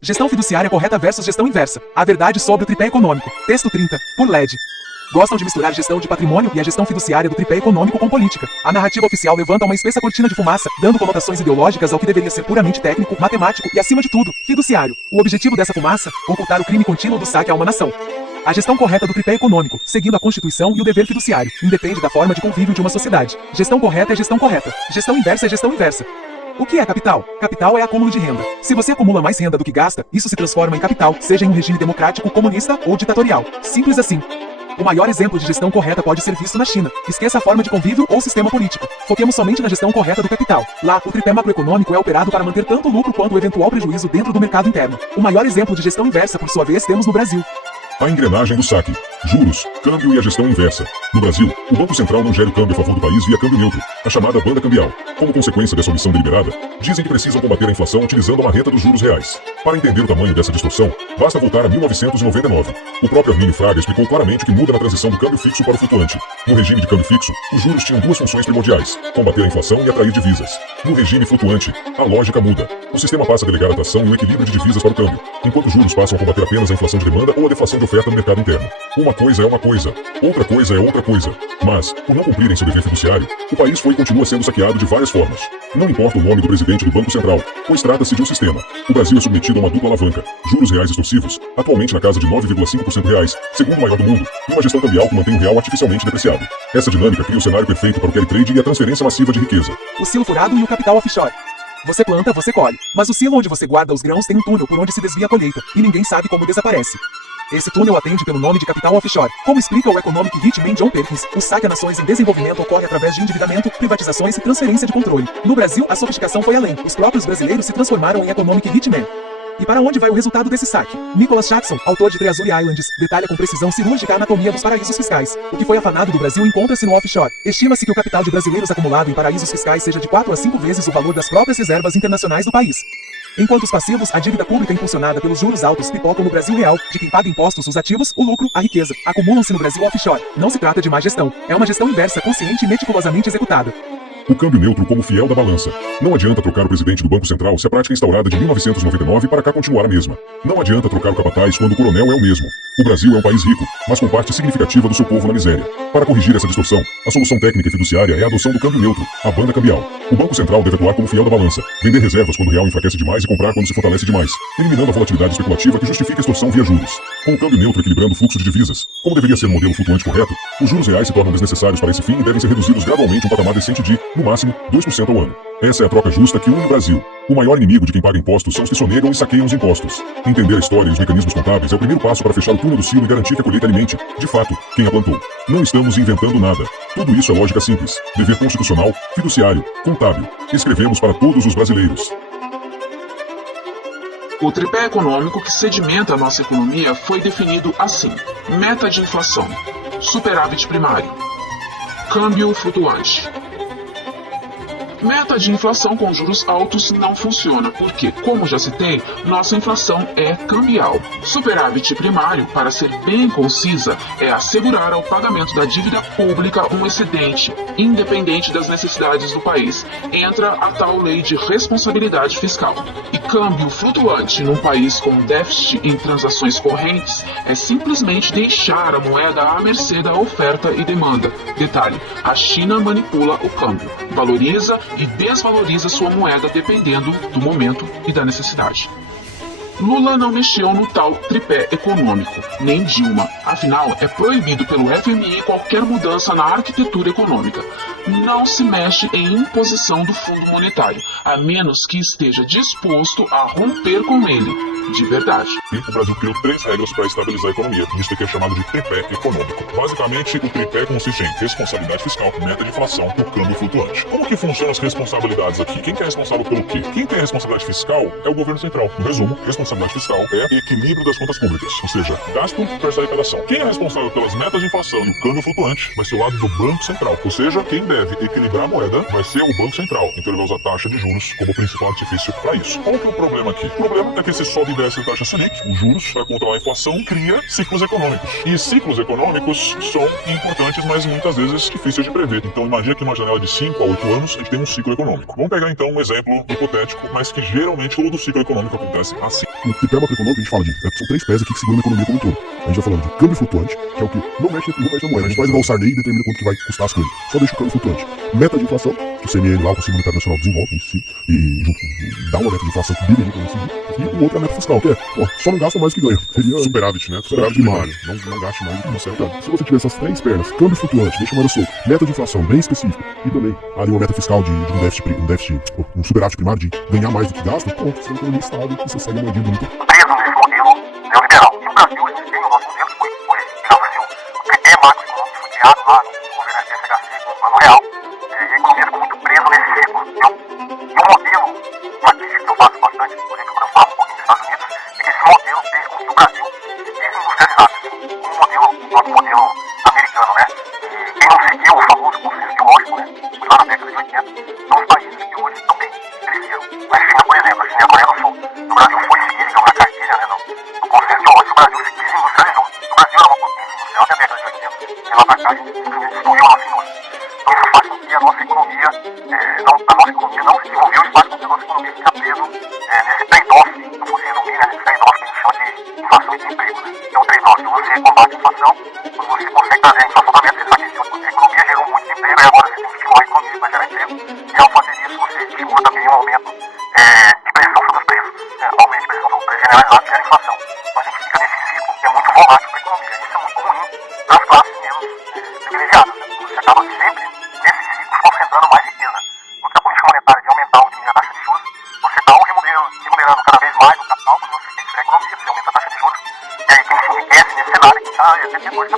Gestão fiduciária correta versus gestão inversa. A verdade sobre o tripé econômico. Texto 30, por LED. Gostam de misturar gestão de patrimônio e a gestão fiduciária do tripé econômico com política. A narrativa oficial levanta uma espessa cortina de fumaça, dando conotações ideológicas ao que deveria ser puramente técnico, matemático e, acima de tudo, fiduciário. O objetivo dessa fumaça? Ocultar o crime contínuo do saque a uma nação. A gestão correta do tripé econômico, seguindo a Constituição e o dever fiduciário, independe da forma de convívio de uma sociedade. Gestão correta é gestão correta. Gestão inversa é gestão inversa. O que é capital? Capital é acúmulo de renda. Se você acumula mais renda do que gasta, isso se transforma em capital, seja em um regime democrático, comunista ou ditatorial. Simples assim. O maior exemplo de gestão correta pode ser visto na China. Esqueça a forma de convívio ou sistema político. Foquemos somente na gestão correta do capital. Lá, o tripé macroeconômico é operado para manter tanto o lucro quanto o eventual prejuízo dentro do mercado interno. O maior exemplo de gestão inversa, por sua vez, temos no Brasil. A engrenagem do saque, juros, câmbio e a gestão inversa. No Brasil, o Banco Central não gera o câmbio a favor do país via câmbio neutro, a chamada banda cambial. Como consequência dessa omissão deliberada, dizem que precisam combater a inflação utilizando a marreta dos juros reais. Para entender o tamanho dessa distorção, basta voltar a 1999. O próprio Armínio Fraga explicou claramente o que muda na transição do câmbio fixo para o flutuante. No regime de câmbio fixo, os juros tinham duas funções primordiais: combater a inflação e atrair divisas. No regime flutuante, a lógica muda. O sistema passa a delegar a atração e o equilíbrio de divisas para o câmbio, enquanto os juros passam a combater apenas a inflação de demanda ou a deflação de oferta no mercado interno. Uma coisa é uma coisa, outra coisa é outra coisa. Mas, por não cumprirem seu dever fiduciário, o país foi e continua sendo saqueado de várias formas. Não importa o nome do presidente do Banco Central, pois trata-se de um sistema. O Brasil é submetido a uma dupla alavanca, juros reais extorsivos, atualmente na casa de 9,5% reais, segundo maior do mundo, e uma gestão cambial que mantém o real artificialmente depreciado. Essa dinâmica cria o cenário perfeito para o carry trade e a transferência massiva de riqueza. O silo furado e o capital offshore. Você planta, você colhe. Mas o silo onde você guarda os grãos tem um túnel por onde se desvia a colheita, e ninguém sabe como desaparece. Esse túnel atende pelo nome de capital offshore. Como explica o Economic Hitman John Perkins, o saque a nações em desenvolvimento ocorre através de endividamento, privatizações e transferência de controle. No Brasil, a sofisticação foi além. Os próprios brasileiros se transformaram em Economic Hitman. E para onde vai o resultado desse saque? Nicholas Jackson, autor de Treasury Islands, detalha com precisão cirúrgica a anatomia dos paraísos fiscais. O que foi afanado do Brasil encontra-se no offshore. Estima-se que o capital de brasileiros acumulado em paraísos fiscais seja de 4 a 5 vezes o valor das próprias reservas internacionais do país. Enquanto os passivos, a dívida pública impulsionada pelos juros altos, pipocam no Brasil real, de quem paga impostos, os ativos, o lucro, a riqueza, acumulam-se no Brasil offshore. Não se trata de má gestão, é uma gestão inversa, consciente e meticulosamente executada. O câmbio neutro como fiel da balança. Não adianta trocar o presidente do Banco Central se a prática instaurada de 1999 para cá continuar a mesma. Não adianta trocar o capataz quando o coronel é o mesmo. O Brasil é um país rico, mas com parte significativa do seu povo na miséria. Para corrigir essa distorção, a solução técnica e fiduciária é a adoção do câmbio neutro, a banda cambial. O Banco Central deve atuar como fiel da balança, vender reservas quando o real enfraquece demais e comprar quando se fortalece demais, eliminando a volatilidade especulativa que justifica a extorsão via juros. Com o câmbio neutro equilibrando o fluxo de divisas, como deveria ser um modelo flutuante correto, os juros reais se tornam desnecessários para esse fim e devem ser reduzidos gradualmente a um patamar decente de, no máximo, 2% ao ano. Essa é a troca justa que une o Brasil. O maior inimigo de quem paga impostos são os que sonegam e saqueiam os impostos. Entender a história e os mecanismos contábeis é o primeiro passo para fechar o túnel do silo e garantir que a colheita alimente, de fato, quem a plantou. Não estamos inventando nada. Tudo isso é lógica simples, dever constitucional, fiduciário, contábil. Escrevemos para todos os brasileiros. O tripé econômico que sedimenta a nossa economia foi definido assim: meta de inflação, superávit primário, câmbio flutuante. Meta de inflação com juros altos não funciona, porque, como já citei, nossa inflação é cambial. Superávit primário, para ser bem concisa, é assegurar ao pagamento da dívida pública um excedente, independente das necessidades do país. Entra a tal lei de responsabilidade fiscal. E câmbio flutuante num país com déficit em transações correntes é simplesmente deixar a moeda à mercê da oferta e demanda. Detalhe, a China manipula o câmbio, valoriza e desvaloriza sua moeda dependendo do momento e da necessidade. Lula não mexeu no tal tripé econômico, nem Dilma. Afinal, é proibido pelo FMI qualquer mudança na arquitetura econômica. Não se mexe em imposição do Fundo Monetário, a menos que esteja disposto a romper com ele, de verdade. O Brasil criou 3 regras para estabilizar a economia. Isso aqui é chamado de tripé econômico. Basicamente, o tripé consiste em responsabilidade fiscal, meta de inflação, o câmbio flutuante. Como que funcionam as responsabilidades aqui? Quem que é responsável pelo quê? Quem tem a responsabilidade fiscal é o governo central. Em resumo, responsabilidade fiscal é equilíbrio das contas públicas, ou seja, gasto versus arrecadação. Quem é responsável pelas metas de inflação e o câmbio flutuante vai ser o lado do Banco Central, ou seja, quem deve equilibrar a moeda vai ser o Banco Central, então ele vai usar a taxa de juros como principal artifício para isso. Qual que é o problema aqui? O problema é que esse sobe e desce a taxa Selic, os juros, para controlar a inflação, cria ciclos econômicos. E ciclos econômicos são importantes, mas muitas vezes difíceis de prever. Então imagina que uma janela de 5 a 8 anos a gente tem um ciclo econômico. Vamos pegar então um exemplo hipotético, mas que geralmente todo ciclo econômico acontece assim. O tripé macroeconômico, a gente fala são 3 pés aqui que seguram a economia como um todo. A gente tá falando de câmbio flutuante, que é o que não mexe na moeda. A gente faz igual o Sarney e determina quanto que vai custar as coisas. Só deixa o câmbio flutuante. Meta de inflação, que o CMN lá, o Conselho Monetário Nacional, desenvolve em si, e junto, dá uma meta de inflação que deveria conseguir. E o outro é a meta fiscal, que é, só não gasta mais do que ganha. Seria Superávit, né? Superávit primário. Não gaste mais do que você então, se você tiver essas 3 pernas, câmbio flutuante, deixa a moeda solta, meta de inflação bem específica, e também ali uma meta fiscal de um superávit primário de ganhar mais do que gasta, pô, você tem uma economia estável e você segue uma vida muito. Preso nesse modelo neoliberal. E o Brasil, a gente tem o nosso modelo que foi digamos assim, o tripé macroeconômico foi criado lá no governo FHC com o Plano Real. E a economia ficou muito presa nesse ciclo. E o modelo, uma crítica que eu faço bastante, inclusive quando eu falo um pouquinho dos Estados Unidos, é que esse modelo fez com que o Brasil se desindustrializasse. O próprio modelo americano, né? E quem não seguiu o famoso consenso de Washington, né? Foi lá na década de 80, são os países que hoje também cresceram. A China, por exemplo, a China e a Coreia do Sul. O Brasil foi seguir, digamos, a cartilha, né, no consenso de Washington, o Brasil se desindustrializou. O Brasil era uma potência industrial até a década de 80. E lá pra cá a gente simplesmente destruiu a nossa indústria. Então isso faz com que a nossa economia não se desenvolveu e faz com que a nossa economia fique presa nesse trade-off, no fundo resumir, né, nesse trade-off que a gente chama de inflação e desemprego. Né? É um trade-off, você combate a inflação, quando você consegue trazer a inflação para dentro, você sabe que a economia gerou muito desemprego, e agora você tem que estimular a economia para gerar emprego, e ao fazer isso você estimula também um aumento de pressão sobre os preços, aumento de pressão sobre os preços generalizado e gera inflação. Então a gente fica nesse ciclo que é muito volátil para a economia, e isso é muito ruim para as classes menos privilegiadas. Né? Você acaba sempre nesse ciclo concentrando mais riqueza. Porque a política monetária de aumentar ou diminuir a taxa de juros, você está remunerando cada vez mais o capital, quando você quer tirar a economia, você aumenta a taxa de juros, e aí quem se enriquece nesse cenário é quem está